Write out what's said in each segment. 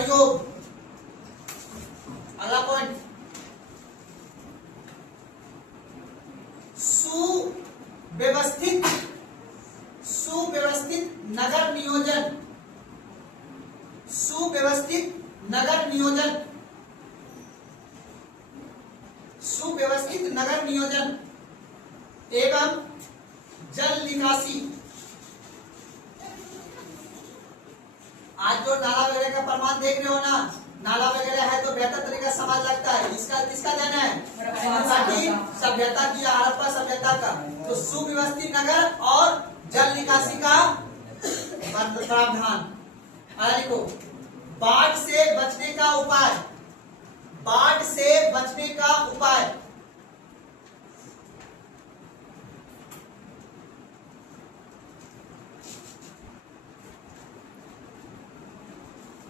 प्रयोग। अगला पॉइंट, सुव्यवस्थित नगर नियोजन, सुव्यवस्थित नगर नियोजन, सुव्यवस्थित नगर नियोजन एवं जल निकासी। आज जो नाला वगैरह का प्रमाण देख रहे हो ना, नाला वगैरह है तो बेहतर तरीका समाज लगता है। इसका किसका देना है? प्राचीन सभ्यता की, हड़प्पा सभ्यता का। तो सुव्यवस्थित नगर और जल निकासी का प्रावधान। देखो, बाढ़ से बचने का उपाय, बाढ़ से बचने का उपाय।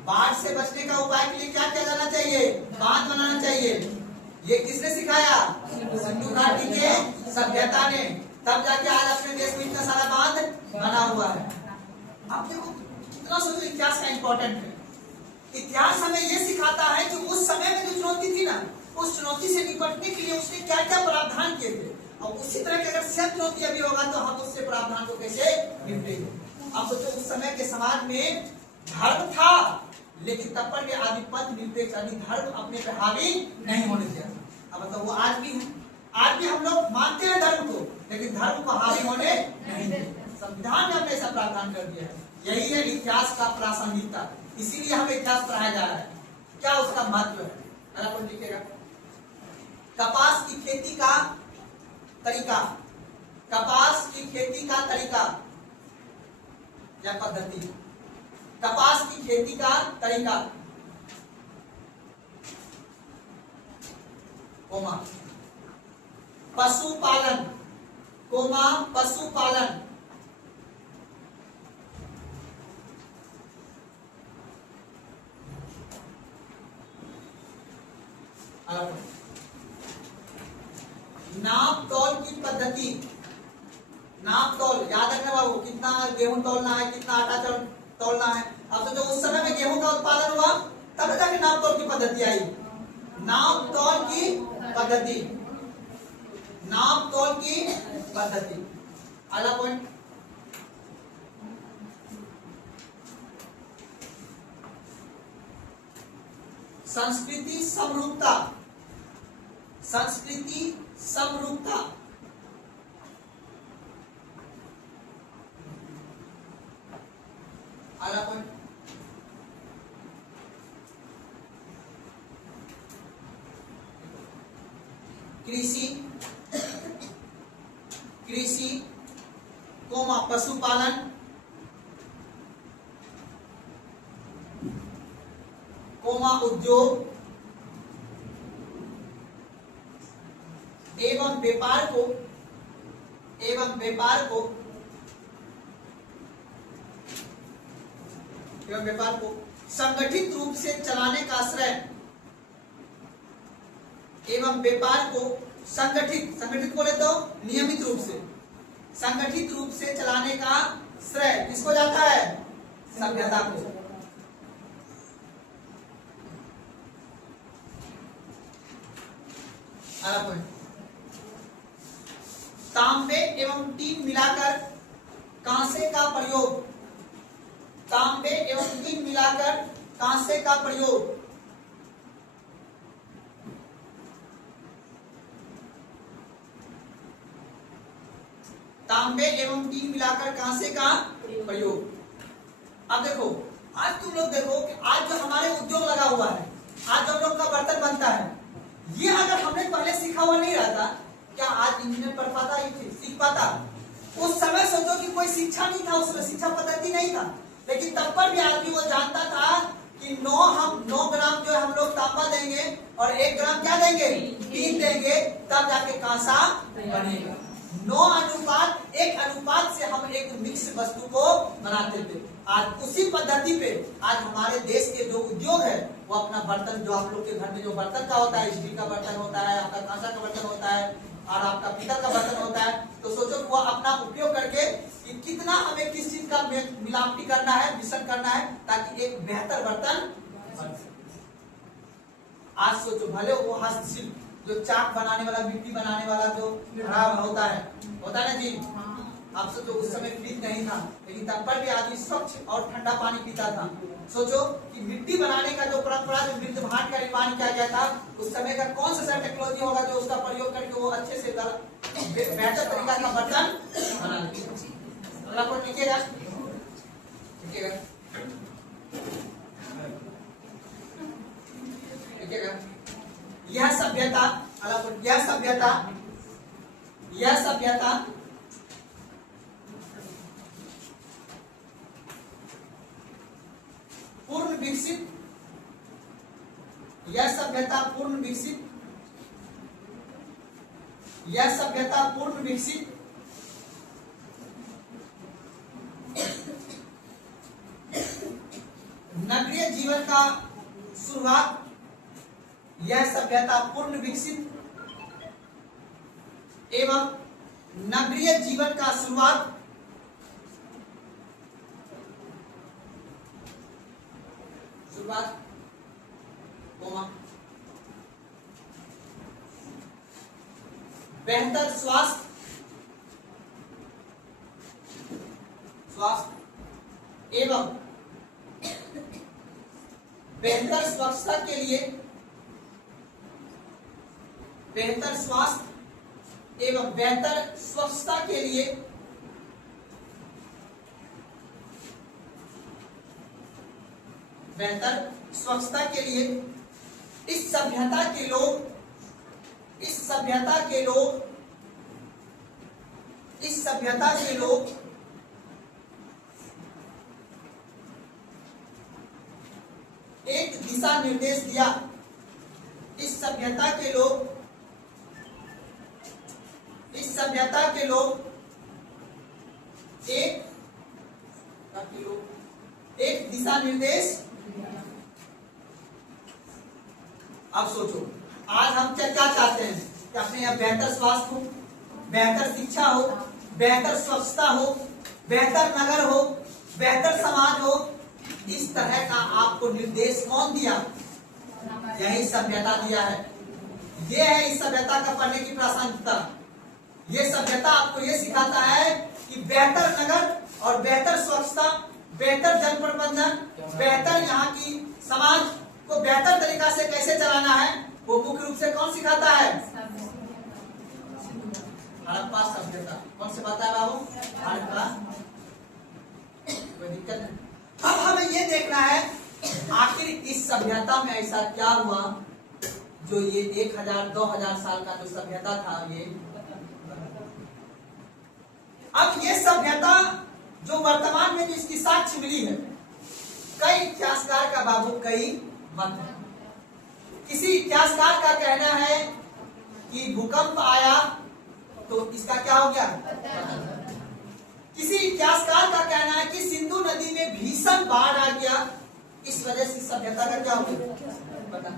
बाढ़ से बचने का उपाय के लिए क्या क्या करना चाहिए? बांध बनाना चाहिए। ये किसने सिखाया? सिंधु घाटी के सभ्यता ने। तब जाके आज अपने देश में इतना सारा बांध बना हुआ है। आप देखो कितना सोचो इतिहास का इंपॉर्टेंट है। इतिहास हमें ये सिखाता है कि उस समय में जो चुनौती थी ना, उस चुनौती से निपटने के लिए उसने क्या क्या प्रावधान किए थे, और उसी तरह की अगर सेम चुनौती अभी होगा तो हम उससे प्रावधान को कैसे निपटेंगे। अब सोचो उस समय के समाज में धर्म था, लेकिन तब पर भी आधिपत्य निरपेक्ष धर्म अपने पे हावी नहीं होने दिया। अब मतलब वो आज भी है, आज भी हम लोग मानते हैं धर्म को, लेकिन धर्म को हावी होने नहीं देते। संविधान में हमने ऐसा प्रावधान कर दिया है। यही है इतिहास का प्रासंगिकता, इसीलिए हमें इतिहास पढ़ाया जा रहा है। क्या उसका महत्व है? अगर लिखेगा कपास की खेती का तरीका, कपास की खेती का तरीका या पद्धति, कपास की खेती का तरीका, कोमा पशुपालन, कोमा पशुपालन, नाप तौल की पद्धति, नाप तौल याद रखना बाबू, कितना गेहूं तौलना है, कितना आटा तौलना है। अब तो जो उस समय में गेहूं का उत्पादन हुआ तब जाके नाप तौल की पद्धति आई। नाप तौल की पद्धति, नाप तौल की पद्धति। अगला पॉइंट, संस्कृति समरूपता, संस्कृति समरूपता। अगला पॉइंट, कृषि, कृषि कोमा पशुपालन, कोमा उद्योग एवं व्यापार को, एवं व्यापार को, एवं व्यापार को संगठित रूप से चलाने का श्रेय, एवं व्यापार को संगठित, संगठित बोले तो नियमित रूप से, संगठित रूप से चलाने का श्रेय किसको जाता है? सभ्यता को। तांबे एवं टीन मिलाकर कांसे का प्रयोग, तांबे एवं टीन मिलाकर कांसे का प्रयोग, तांबे एवं टीन मिलाकर कांसे का प्रयोग। अब देखो, आज तुम लोग देखो कि आज जो हमारे उद्योग लगा हुआ है, आज जो हम लोग का बर्तन बनता है, ये अगर हमने पहले सीखा हुआ नहीं रहता, क्या आज इंजीनियर पढ़ पाता, सीख पाता? उस समय सोचो कि कोई शिक्षा नहीं था, उसमें शिक्षा पद्धति नहीं था, लेकिन तब पर भी आदमी वो जानता था कि 9 ग्राम जो हम लोग तांबा देंगे और 1 ग्राम क्या देंगे? टीन देंगे, तब जाके कांसा बनेगा। 9:1 अनुपात से हम एक मिक्स वस्तु को बनाते थे। आज उसी पद्धति पे आज हमारे देश के जो उद्योग है, वो अपना बर्तन, जो आप लोग के घर में जो बर्तन का होता है, स्टील का बर्तन होता है, आपका कांसा का बर्तन होता है और आपका पीतल का बर्तन होता है, तो सोचो वो अपना उपयोग करके कि कितना हमें किस चीज का मिलावटी करना है, मिश्रण करना है, ताकि एक बेहतर बर्तन आज सोचो, भले वो हस्तशिल्प जो चाक बनाने वाला, मिट्टी बनाने वाला जो होता है ना जी, आप सोचो उस समय फ्रिज नहीं था, लेकिन तब पर भी आदमी स्वच्छ और ठंडा पानी पीता था। सोचो कि मिट्टी बनाने का जो परंपरा, जो मृत भांड का निर्माण किया गया था, उस समय का कौन सा टेक्नोलॉजी होगा जो उसका प्रयोग करके वो अच्छे से बेहतर तरीका का बर्तन बना ले। अगला पॉइंट लिखिएगा, यह सभ्यता, यह सभ्यता पूर्ण विकसित, यह सभ्यता पूर्ण विकसित, यह सभ्यता पूर्ण विकसित नगरीय जीवन का शुरुआत, यह सभ्यता पूर्ण विकसित एवं नगरीय जीवन का शुरुआत बेहतर स्वास्थ्य एवं बेहतर स्वच्छता के लिए, बेहतर स्वास्थ्य एवं बेहतर स्वच्छता के लिए बेहतर स्वच्छता के लिए इस सभ्यता के लोग एक दिशा निर्देश दिया। इस सभ्यता के लोग एक दिशा निर्देश। अब सोचो, आज हम क्या चाहते हैं कि अपने यहाँ बेहतर स्वास्थ्य हो, बेहतर शिक्षा हो, बेहतर स्वच्छता हो, बेहतर नगर हो, बेहतर समाज हो। इस तरह का आपको निर्देश कौन दिया? यही सभ्यता दिया है। ये है इस सभ्यता का पढ़ने की प्रासंगिकता। ये सभ्यता आपको ये सिखाता है कि बेहतर नगर और बेहतर स्वच्छता, बेहतर जल प्रबंधन, बेहतर यहाँ की समाज को बेहतर तरीका से कैसे चलाना है, वो मुख्य रूप से कौन सिखाता है? हड़प्पा सभ्यता। कौन से बताया बाबू? हड़प्पा। कोई दिक्कत नहीं। अब हमें ये देखना है आखिर इस सभ्यता में ऐसा क्या हुआ जो ये 1000-2000 साल का जो सभ्यता था, ये अब ये सभ्यता जो वर्तमान में जो इसकी साक्ष्य मिली है, कई इतिहासकार का बाबू कई मत है। किसी इतिहासकार का कहना है कि भूकंप आया तो इसका क्या हो गया? किसी इतिहासकार का कहना है कि सिंधु नदी में भीषण बाढ़ आ गया, इस वजह से सभ्यता का क्या हो गया?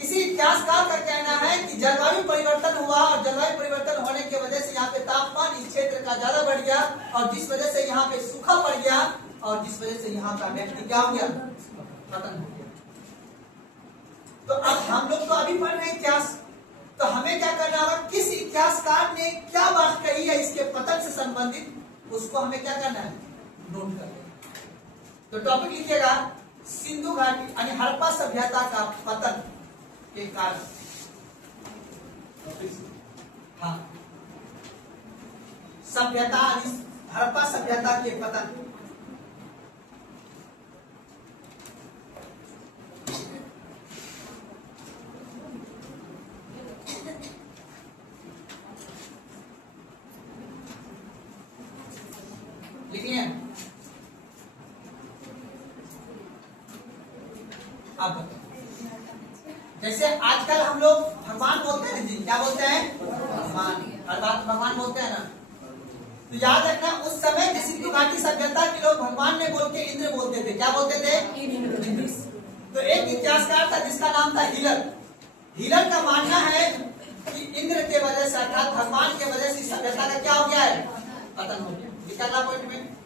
किसी इतिहासकार का कहना है कि जलवायु परिवर्तन हुआ और जलवायु परिवर्तन होने की वजह से यहाँ पे तापमान इस क्षेत्र का ज्यादा बढ़ गया और जिस वजह से यहाँ पे सूखा पड़ गया और जिस वजह से यहाँ का व्यक्ति क्या हो गया? पतन हो गया। तो अब हम लोग तो अभी पढ़ रहे हैं इतिहास, तो हमें क्या करना होगा? किस इतिहासकार ने क्या बात कही है इसके पतन से संबंधित, उसको हमें क्या करना है? नोट करना। तो टॉपिक लिखिएगा, सिंधु घाटी यानी हड़प्पा सभ्यता का पतन के कारण। हाँ, सभ्यता हड़प्पा सभ्यता के पतन। लिखिए। अब जैसे आजकल हम लोग भगवान बोलते हैं जी, क्या बोलते हैं? भगवान। हर बात भगवान बोलते हैं ना। तो याद रखना, उस समय की सिंधु घाटी सभ्यता के लोग भगवान ने बोल के इंद्र बोलते थे। क्या बोलते थे? इंद्र। तो एक इतिहासकार था जिसका नाम था हिलर। हिलर का मानना है कि इंद्र के वजह से अर्थात भगवान के वजह से सभ्यता का क्या हो गया है? पतन हो गया। निकलना पॉइंट में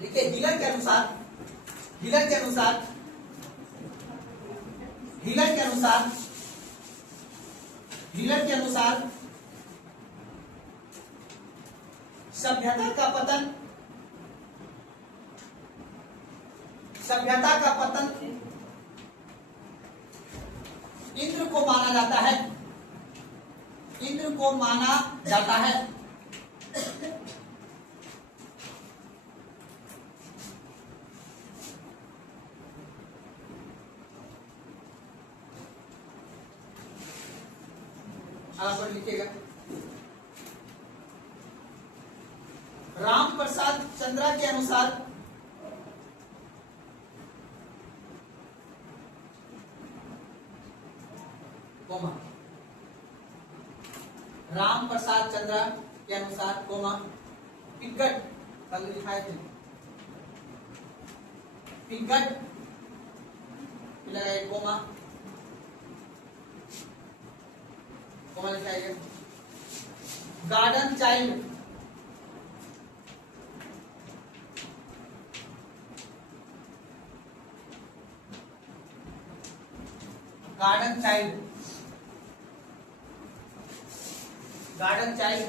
देखिए, हिलर के अनुसार हिलर के अनुसार, हिलर के अनुसार, हिलर के अनुसार सभ्यता का पतन, सभ्यता का पतन इंद्र को माना जाता है, इंद्र को माना जाता है। आप लिखिएगा, राम प्रसाद चंद्रा के अनुसार कोमा, राम प्रसाद चंद्रा के अनुसार कोमा, पिंगट कल लिखाए थे, पिंगट लगाए कोमा, कोमा लिखाएगा। Garden child, garden child, garden child,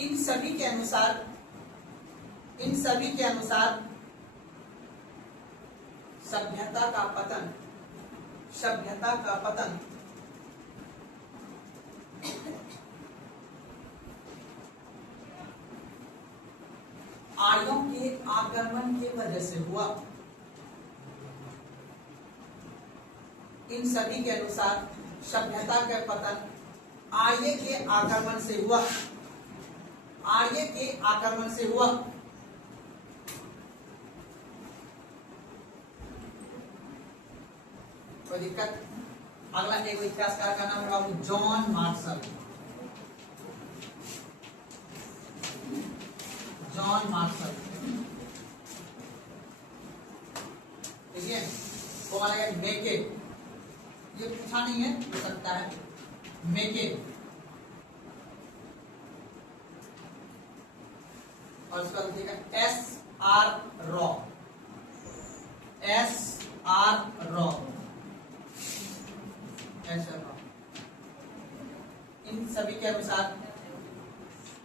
इन सभी के अनुसार, इन सभी के अनुसार सभ्यता का पतन, सभ्यता का पतन आर्यों के आगमन की वजह से हुआ। इन सभी के अनुसार सभ्यता का पतन आर्य के आक्रमण से हुआ, आर्य के आक्रमण से हुआ। कोई दिक्कत? अगला एक इतिहासकार का नाम होगा जॉन मार्शल, जॉन मार्शल, ठीक है। तो हमारा मेके, ये पूछा नहीं है, हो सकता है मेके, और उसका लिखिएगा S R Rao, S R Rao, S R Rao. इन सभी के अनुसार,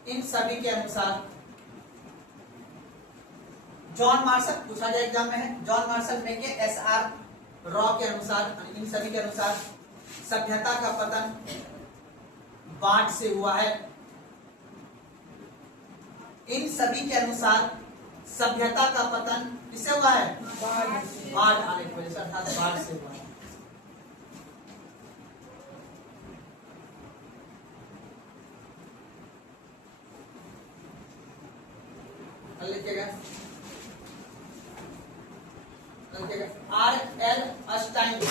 इन सभी के अनुसार जॉन मार्शल पूछा जाए एग्जाम में है, जॉन मार्शल मेके, एस आर रॉ के अनुसार, इन सभी के अनुसार सभ्यता का पतन बाढ़ से हुआ है। इन सभी के अनुसार सभ्यता का पतन किससे हुआ है? बाढ़ आने की वजह से, अर्थात बाढ़ से हुआ है। लिखिएगा, आर एल अस्टाइन,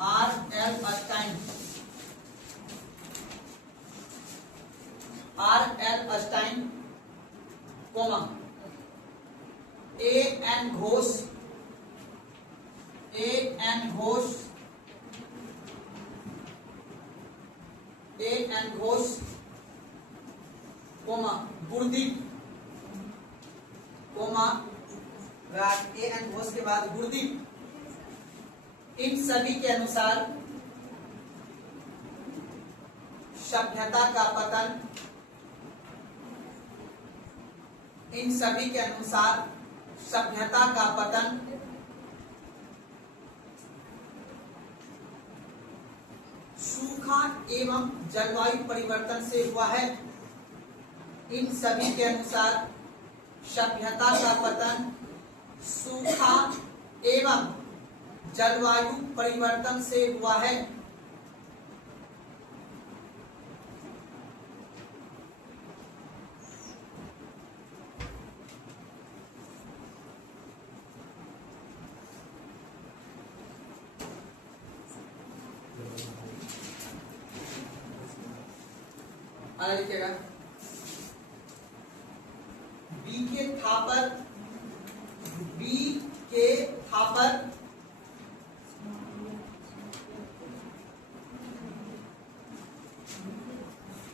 आर एल अस्टाइन, आर एल अस्टाइन, comma, A N Ghosh, A N Ghosh, A N Ghosh, comma, Gurdeep, comma, A N Ghosh के बाद गुरदीप। इन सभी के अनुसार सभ्यता का पतन, इन सभी के अनुसार सभ्यता का पतन सूखा एवं जलवायु परिवर्तन से हुआ है। इन सभी के अनुसार सभ्यता का पतन सूखा एवं जलवायु परिवर्तन से हुआ है। लिखिएगा, बी के थापर, बी के थापर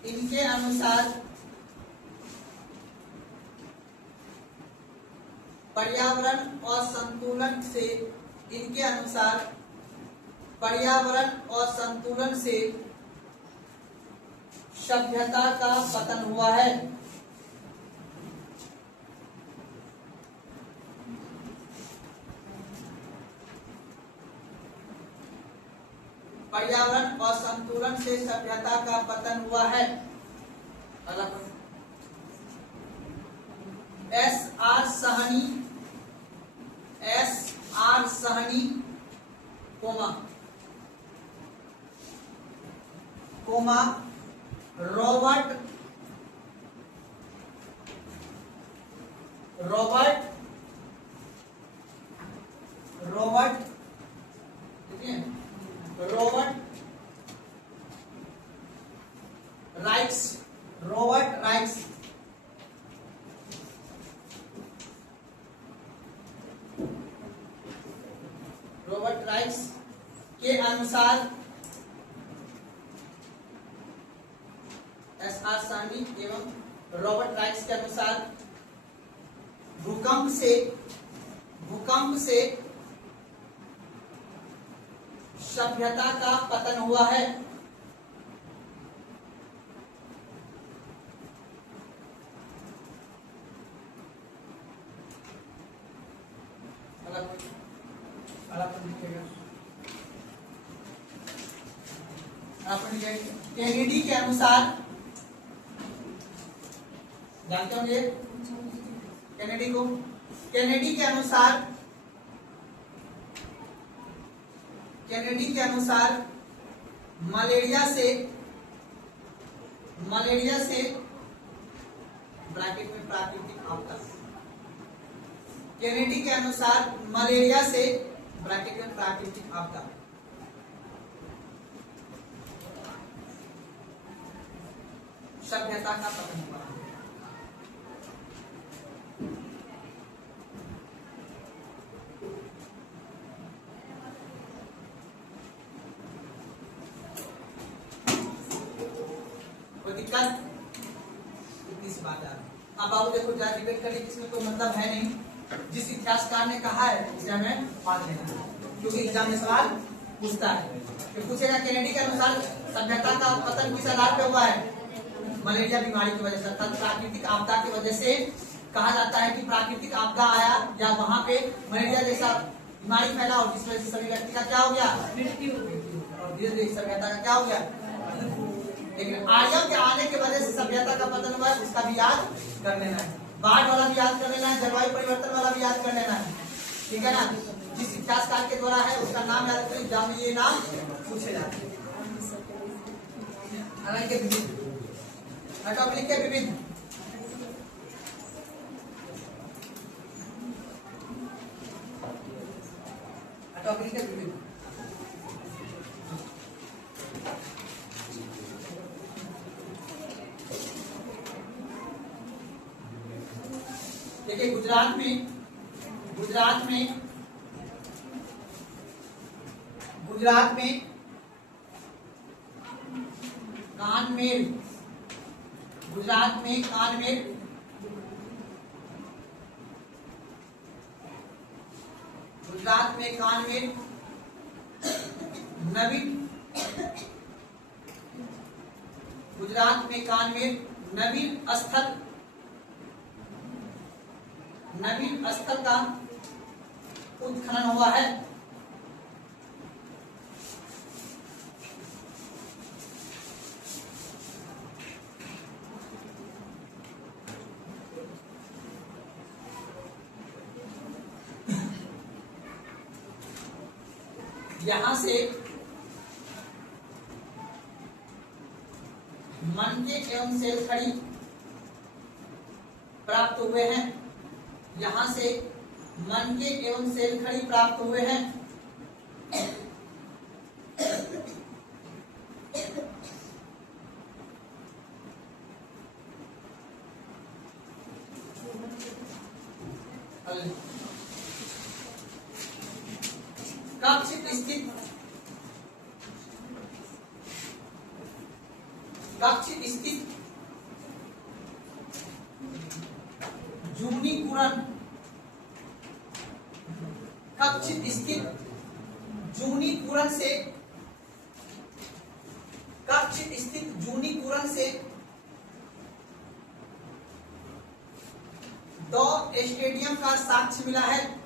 इनके अनुसार पर्यावरण और संतुलन से, इनके अनुसार पर्यावरण और संतुलन से सभ्यता का पतन हुआ है। पर्यावरण और संतुलन से सभ्यता का पतन हुआ है। SR. Sahni comma Robert Wright's के अनुसार, एस.आर. सहनी एवं रॉबर्ट राइट्स के अनुसार भूकंप से सभ्यता का पतन हुआ है। केनेडी के अनुसार, जानते होंगे केनेडी को, केनेडी के अनुसार मलेरिया से ब्रैकेट में प्राकृतिक आपदा, केनेडी के अनुसार मलेरिया से ब्रैकेट में प्राकृतिक आपदा सभ्यता का पतन हुआ। कोई दिक्कत? इतनी सी बात है। अब बाबू देखो, ज्यादा डिबेट करने की इसमें कोई मतलब है नहीं। जिस इतिहासकार ने कहा है उसे हमें मान लेना है, क्योंकि एग्जाम में सवाल पूछता है। तो पूछेगा केनेडी के अनुसार सभ्यता का पतन किस आधार पे हुआ है? मलेरिया बीमारी की वजह से, अर्थात प्राकृतिक आपदा की वजह से। कहा जाता है कि प्राकृतिक आपदा आया या वहां पे मलेरिया जैसा बीमारी फैला और जिस वजह से सभी व्यक्ति का क्या हो गया, मृत्यु, और धीरे धीरे सभ्यता का क्या हो गया। लेकिन आर्यों के आने की वजह से सभ्यता का पतन हुआ है, उसका भी याद कर लेना है। बाढ़ वाला भी याद कर लेना है, जलवायु परिवर्तन वाला भी याद कर लेना है, ठीक है ना। जिस इतिहासकार के द्वारा है उसका नाम याद करें, एग्जाम में ये नाम पूछे जाते हैं। टॉपिक के विभिन्न देखिए, गुजरात में कानमेर, गुजरात में कानमेर नवीन स्थल का उत्खनन हुआ है। यहां से मनके एवं सेलखड़ी प्राप्त हुए हैं। यहां से मनके एवं सेलखड़ी प्राप्त हुए हैं। कच्छ स्थित कक्ष स्थित जूनी पूरन से दो स्टेडियम का साक्ष्य मिला है।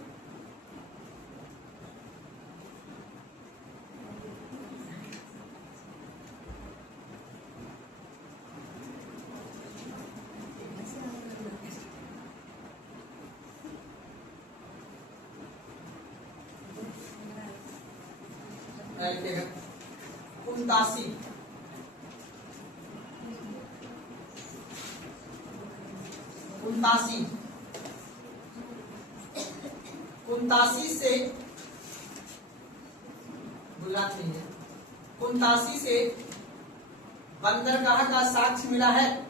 कुंतासी से बंदरगाह का साक्ष्य मिला है।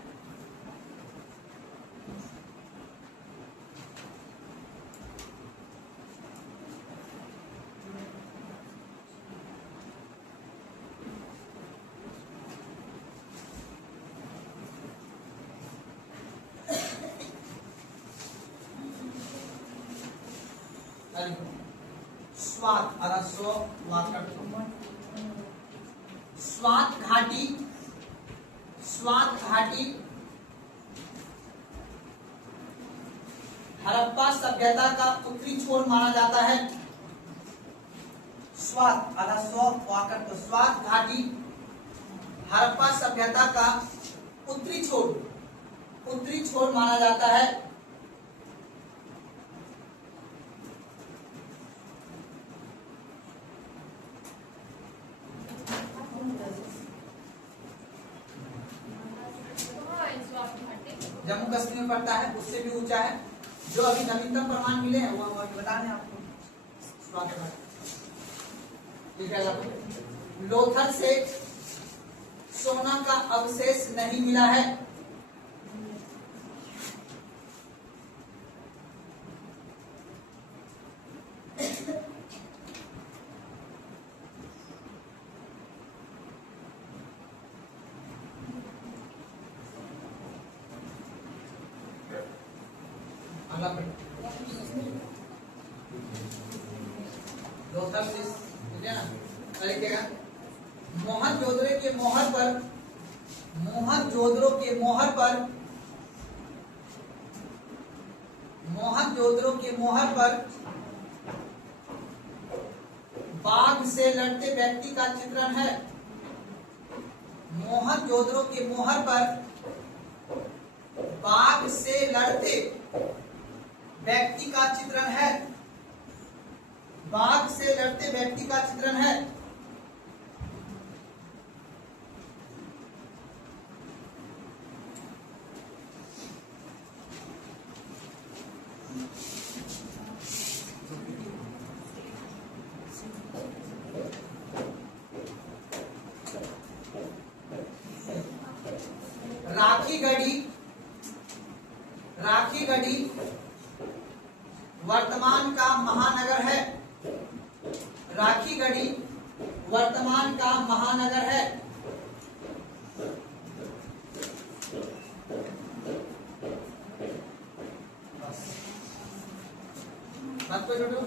स्वात घाटी हड़प्पा सभ्यता का उत्तरी छोर माना जाता है। स्वात घाटी हड़प्पा सभ्यता का उत्तरी छोर माना जाता है। जम्मू कश्मीर में पड़ता है, उससे भी ऊंचा है। जो अभी नवीनतम प्रमाण मिले हैं वो बता दें आपको। लोथल से सोना का अवशेष नहीं मिला है। मोहनजोदड़ो के मोहर पर बाघ से लड़ते व्यक्ति का चित्रण है। मोहनजोदड़ो के मोहर पर बाघ से लड़ते व्यक्ति का चित्रण है। बाघ से लड़ते व्यक्ति का चित्रण है। राखीगढ़ी वर्तमान का महानगर है। राखीगढ़ी वर्तमान का महानगर है। बात को जोड़ो।